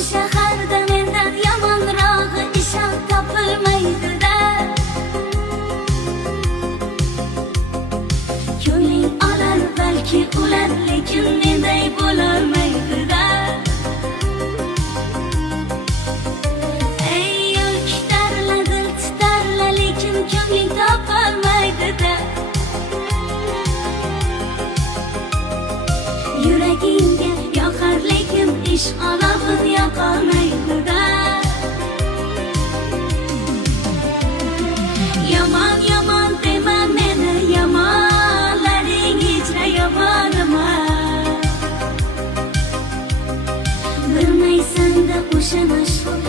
shaharda mendan yomonrog'i ishon topilmaydi-da. Ko'ngling olar balki ular, lekin menday bo'lolmaydi-da. Ey yo'lkishlarla dil titarla, lekin ko'ngling topolmaydi-da. Yuragingga yoqar lekin ishq olovin yoqolmaydi-da. Yomon yomon dema meni, yomonlaring hechra yomon emas. Bilmaysan-da o'sha mashhur